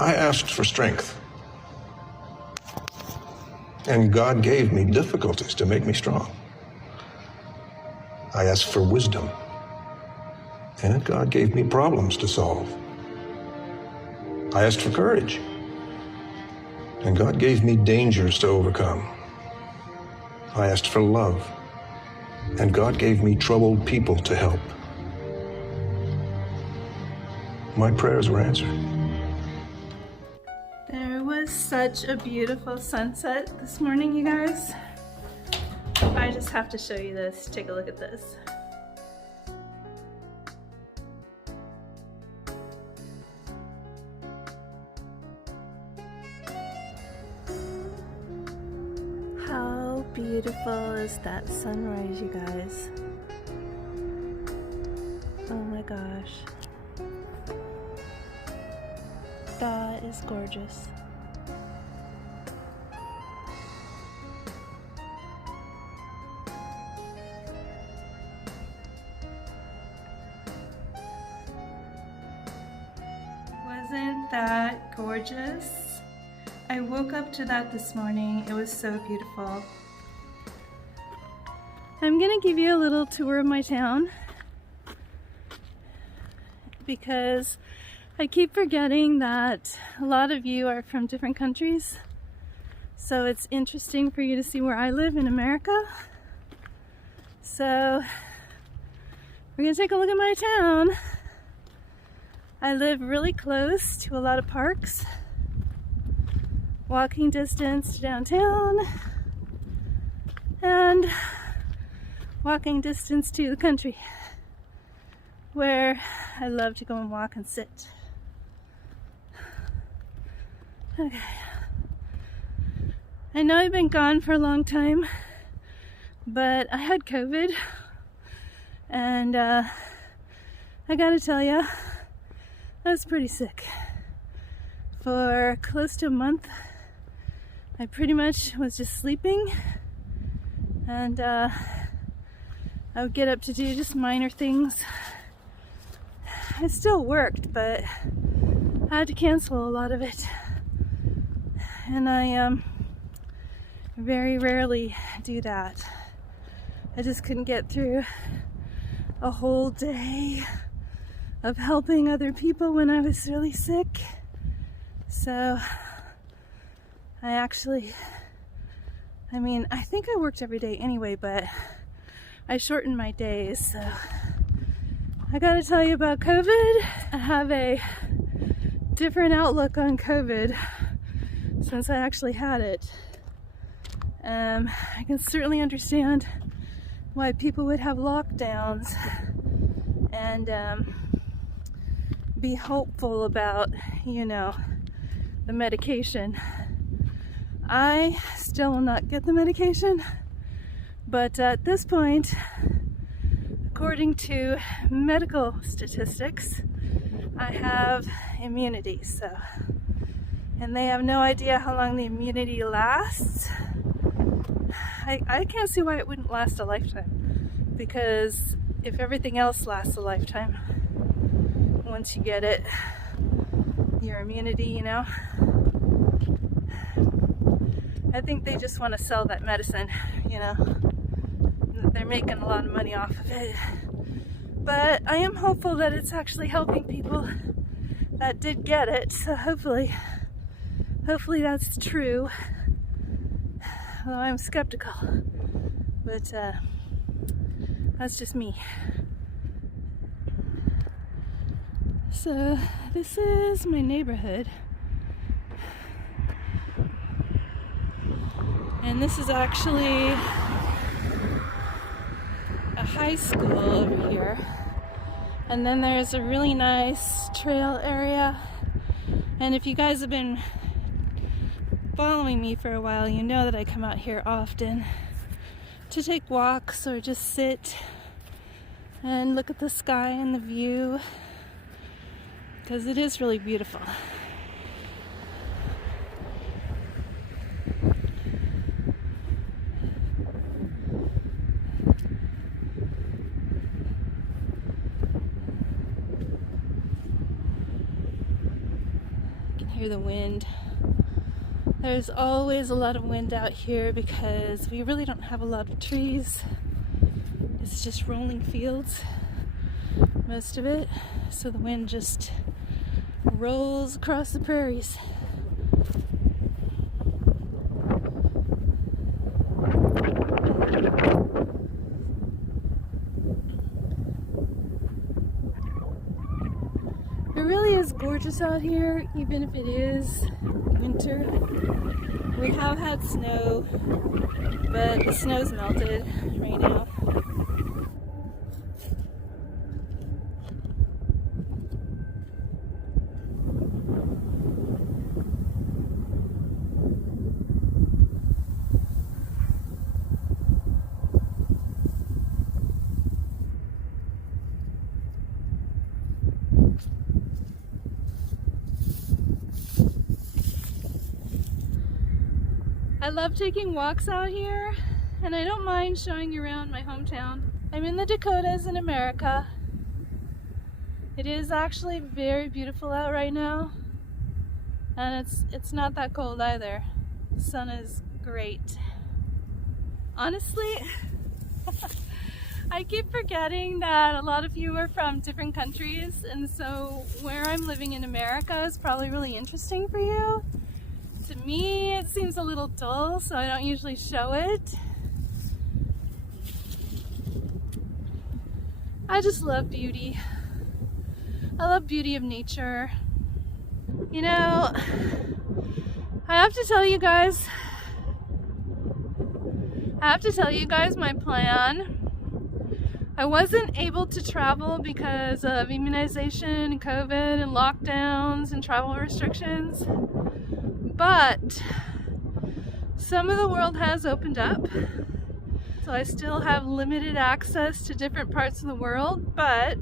I asked for strength. And God gave me difficulties to make me strong. I asked for wisdom. And God gave me problems to solve. I asked for courage. And God gave me dangers to overcome. I asked for love. And God gave me troubled people to help. My prayers were answered. There was such a beautiful sunset this morning, you guys. I just have to show you this. Take a look at this. How beautiful is that sunrise, you guys? Oh my gosh. That is gorgeous. Wasn't that gorgeous? I woke up to that this morning. It was so beautiful. I'm gonna give you a little tour of my town because I keep forgetting that a lot of you are from different countries. So it's interesting for you to see where I live in America. So we're gonna take a look at my town. I live really close to a lot of parks. Walking distance to downtown and walking distance to the country where I love to go and walk and sit. Okay. I know I've been gone for a long time, but I had COVID and I gotta tell ya, I was pretty sick. For close to a month, I pretty much was just sleeping and I would get up to do just minor things. I still worked, but I had to cancel a lot of it. And I very rarely do that. I just couldn't get through a whole day of helping other people when I was really sick. So I think I worked every day anyway, but I shortened my days. So I gotta tell you about COVID. I have a different outlook on COVID since I actually had it. I can certainly understand why people would have lockdowns and be hopeful about, the medication. I still will not get the medication, but at this point, according to medical statistics, I have immunity, and they have no idea how long the immunity lasts. I can't see why it wouldn't last a lifetime, because if everything else lasts a lifetime, once you get it, your immunity, I think they just want to sell that medicine, They're making a lot of money off of it. But I am hopeful that it's actually helping people that did get it, so hopefully that's true. Although I'm skeptical, but that's just me. So this is my neighborhood, and this is actually a high school over here, and then there's a really nice trail area. And if you guys have been following me for a while, you know that I come out here often to take walks or just sit and look at the sky and the view, because it is really beautiful. can hear the wind. There's always a lot of wind out here because we really don't have a lot of trees. It's just rolling fields, most of it. So the wind just rolls across the prairies. It really is gorgeous out here, even if it is winter. We have had snow, but the snow's melted right now. I love taking walks out here, and I don't mind showing you around my hometown. I'm in the Dakotas in America. It is actually very beautiful out right now, and it's not that cold either. The sun is great. Honestly, I keep forgetting that a lot of you are from different countries, and so where I'm living in America is probably really interesting for you. To me, it seems a little dull, so I don't usually show it. I just love beauty. I love beauty of nature. You know, I have to tell you guys my plan. I wasn't able to travel because of immunization and COVID and lockdowns and travel restrictions. But some of the world has opened up, so I still have limited access to different parts of the world, but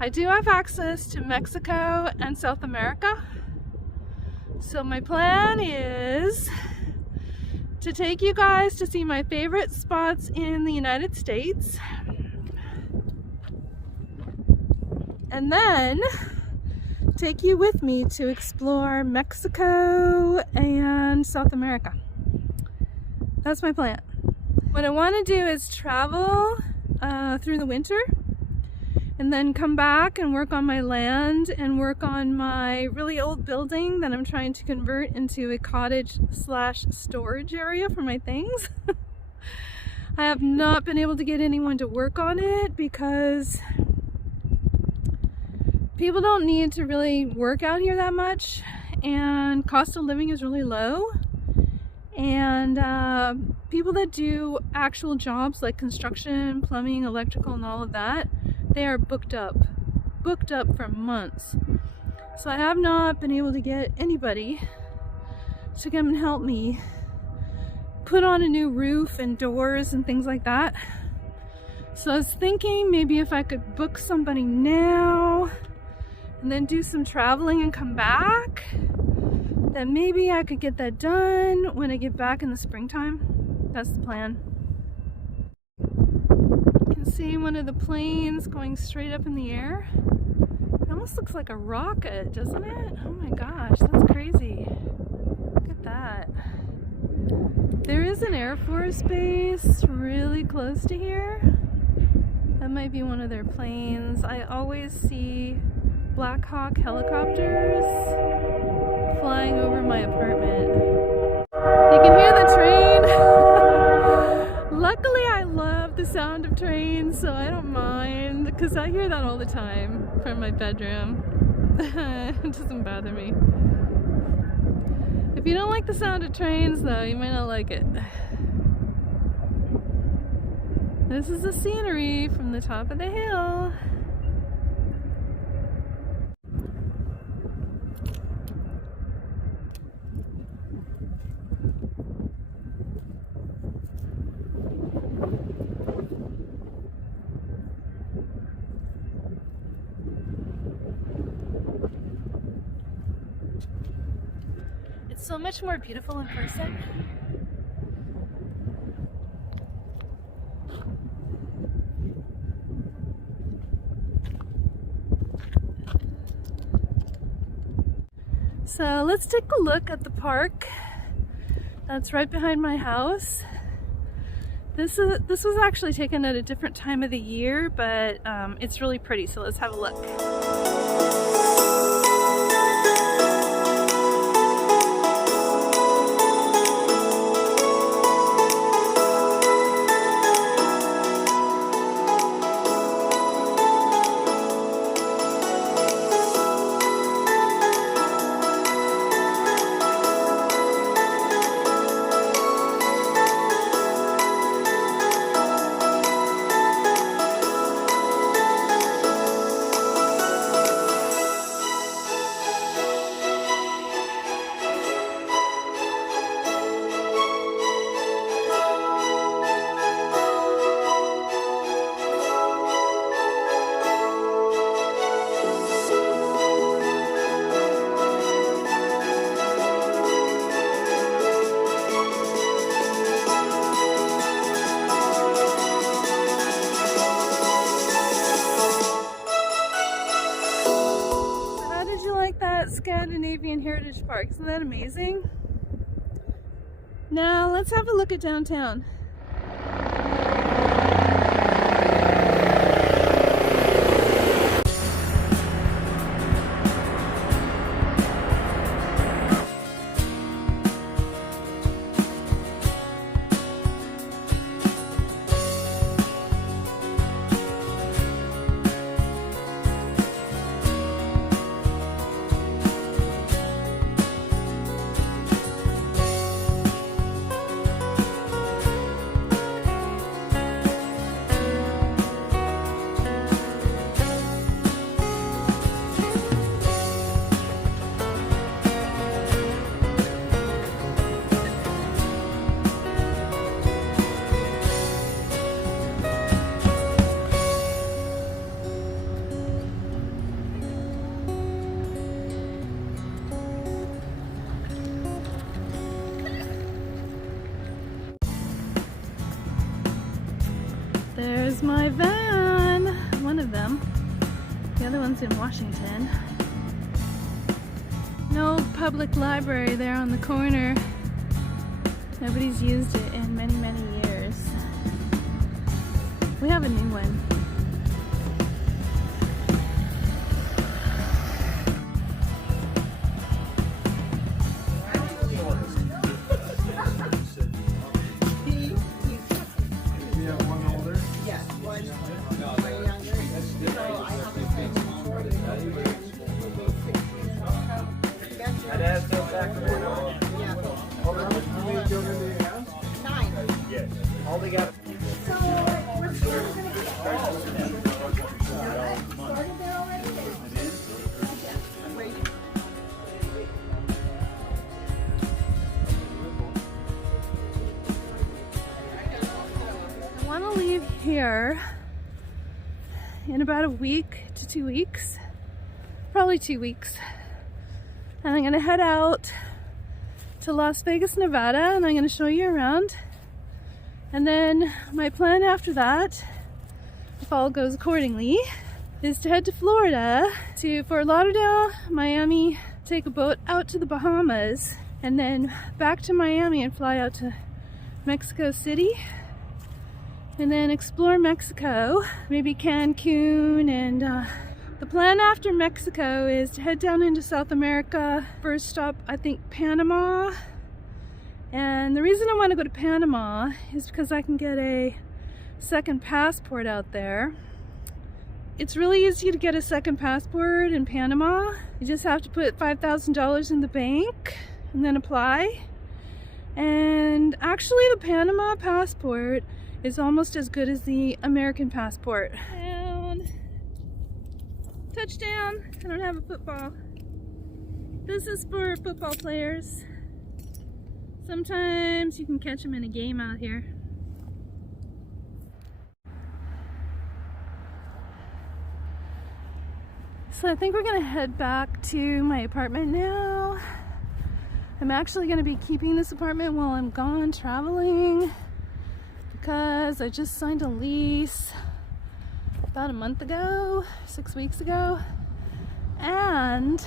I do have access to Mexico and South America. So my plan is to take you guys to see my favorite spots in the United States, and then take you with me to explore Mexico and South America. That's my plan. What I want to do is travel through the winter and then come back and work on my land and work on my really old building that I'm trying to convert into a cottage / storage area for my things. I have not been able to get anyone to work on it because people don't need to really work out here that much, and cost of living is really low, and people that do actual jobs like construction, plumbing, electrical, and all of that, they are booked up for months. So I have not been able to get anybody to come and help me put on a new roof and doors and things like that. So I was thinking maybe if I could book somebody now and then do some traveling and come back, then maybe I could get that done when I get back in the springtime. That's the plan. You can see one of the planes going straight up in the air. It almost looks like a rocket, doesn't it? Oh my gosh, that's crazy. Look at that. There is an Air Force base really close to here. That might be one of their planes. I always see Black Hawk helicopters flying over my apartment. You can hear the train. Luckily, I love the sound of trains, so I don't mind, because I hear that all the time from my bedroom. It doesn't bother me. If you don't like the sound of trains, though, you might not like it. This is the scenery from the top of the hill. It's so much more beautiful in person. So let's take a look at the park that's right behind my house. This was actually taken at a different time of the year, but it's really pretty, so let's have a look. Scandinavian Heritage Park. Isn't that amazing? Now let's have a look at downtown. There's my van, one of them. The other one's in Washington. No public library there on the corner. Nobody's used it in many, many years. We have a new one. I want to leave here in about a week to 2 weeks, probably 2 weeks, and I'm going to head out to Las Vegas, Nevada, and I'm going to show you around. And then my plan after that, if all goes accordingly, is to head to Florida, to Fort Lauderdale, Miami, take a boat out to the Bahamas, and then back to Miami and fly out to Mexico City, and then explore Mexico, maybe Cancun, and the plan after Mexico is to head down into South America. First stop, I think, Panama. And the reason I want to go to Panama is because I can get a second passport out there. It's really easy to get a second passport in Panama. You just have to put $5,000 in the bank and then apply. And actually the Panama passport is almost as good as the American passport. And touchdown. I don't have a football. This is for football players. Sometimes you can catch them in a game out here. So I think we're gonna head back to my apartment now. I'm actually gonna be keeping this apartment while I'm gone traveling, because I just signed a lease about a month ago, 6 weeks ago, and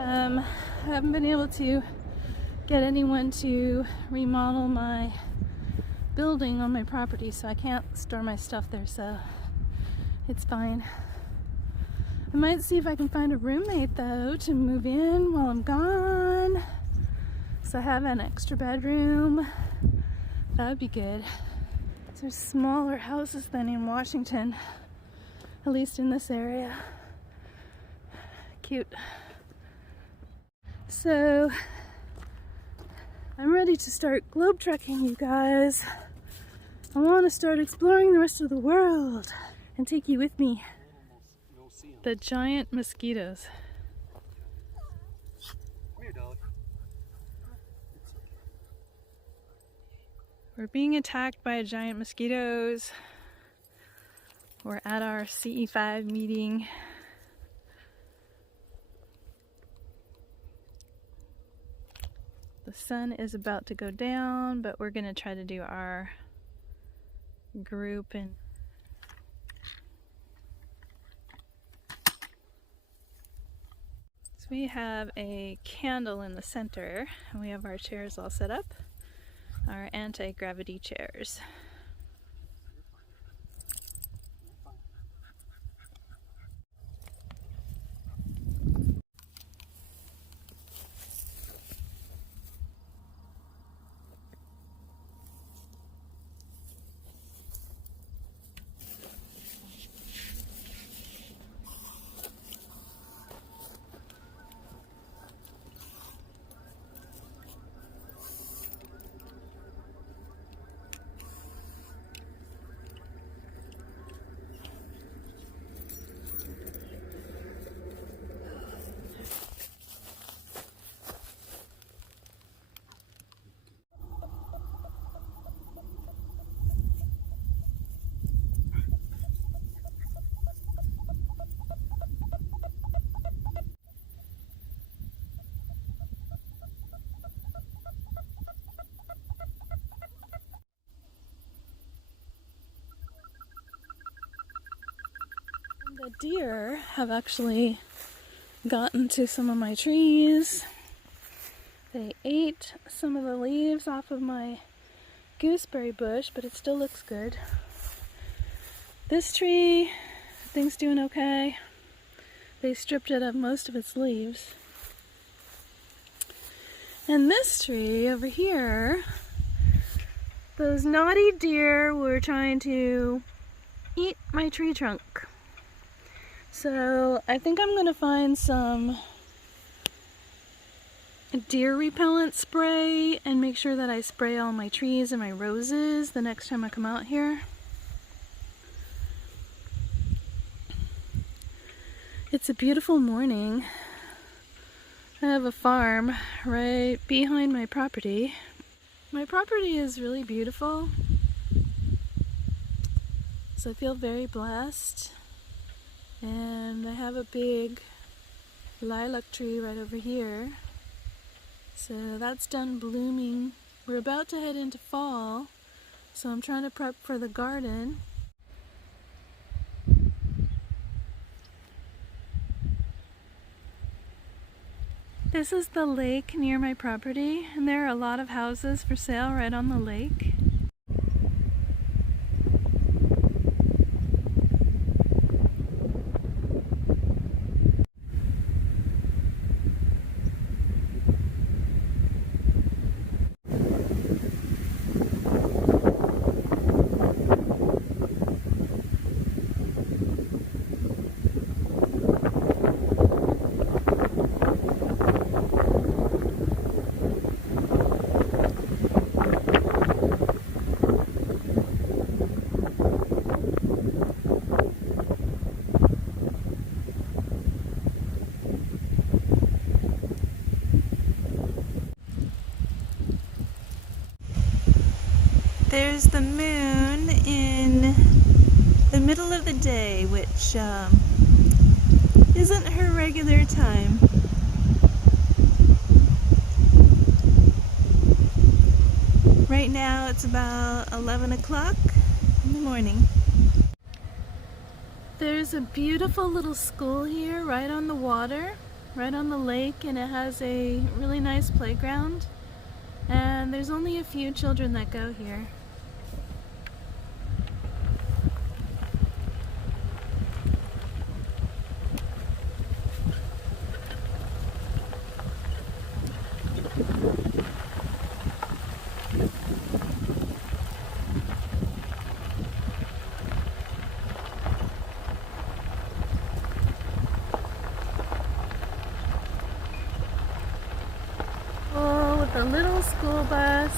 I haven't been able to get anyone to remodel my building on my property, so I can't store my stuff there, so it's fine. I might see if I can find a roommate though to move in while I'm gone, so I have an extra bedroom. That would be good. There's smaller houses than in Washington, at least in this area. Cute. So I'm ready to start globe trekking, you guys. I want to start exploring the rest of the world and take you with me. The giant mosquitoes. Come here, dog. We're being attacked by giant mosquitoes. We're at our CE5 meeting. The sun is about to go down, but we're gonna try to do our group and so we have a candle in the center and we have our chairs all set up, our anti-gravity chairs. The deer have actually gotten to some of my trees. They ate some of the leaves off of my gooseberry bush, but it still looks good. This tree, I think's doing okay. They stripped it of most of its leaves. And this tree over here, those naughty deer were trying to eat my tree trunk. So I think I'm gonna find some deer repellent spray and make sure that I spray all my trees and my roses the next time I come out here. It's a beautiful morning. I have a farm right behind my property. My property is really beautiful, so I feel very blessed. And I have a big lilac tree right over here. So that's done blooming. We're about to head into fall, so I'm trying to prep for the garden. This is the lake near my property, and there are a lot of houses for sale right on the lake. There's the moon in the middle of the day, which isn't her regular time. Right now it's about 11 o'clock in the morning. There's a beautiful little school here right on the water, right on the lake, and it has a really nice playground, and there's only a few children that go here. A little school bus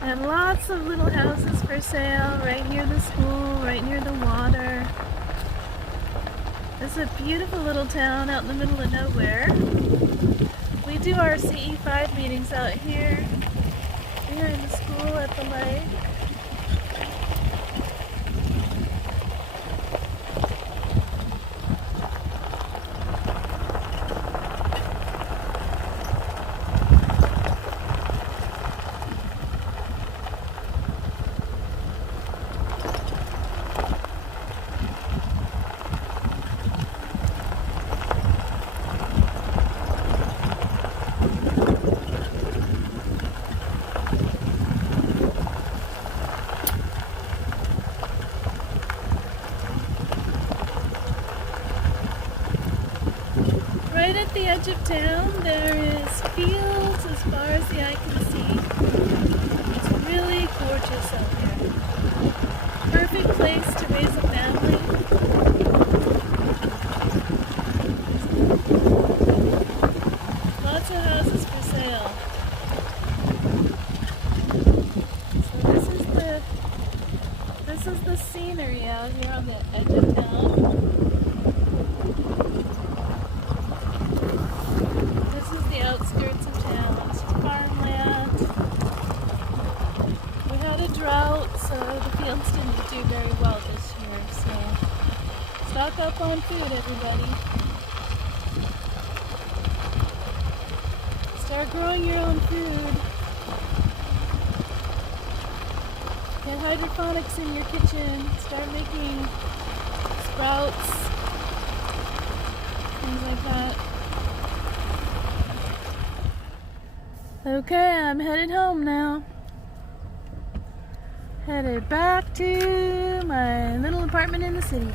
and lots of little houses for sale right near the school, right near the water. It's a beautiful little town out in the middle of nowhere. We do our CE5 meetings out here in the school at the lake. Right at the edge of town, there is fields as far as the eye can see. It's really gorgeous out there. Perfect place to raise a family. Lots of houses for sale. So this is the scenery out here on the edge of town. Outskirts of town. It's farmland. We had a drought, so the fields didn't do very well this year, so stock up on food, everybody. Start growing your own food. Get hydroponics in your kitchen. Start making sprouts, things like that. Okay, I'm headed home now. Headed back to my little apartment in the city.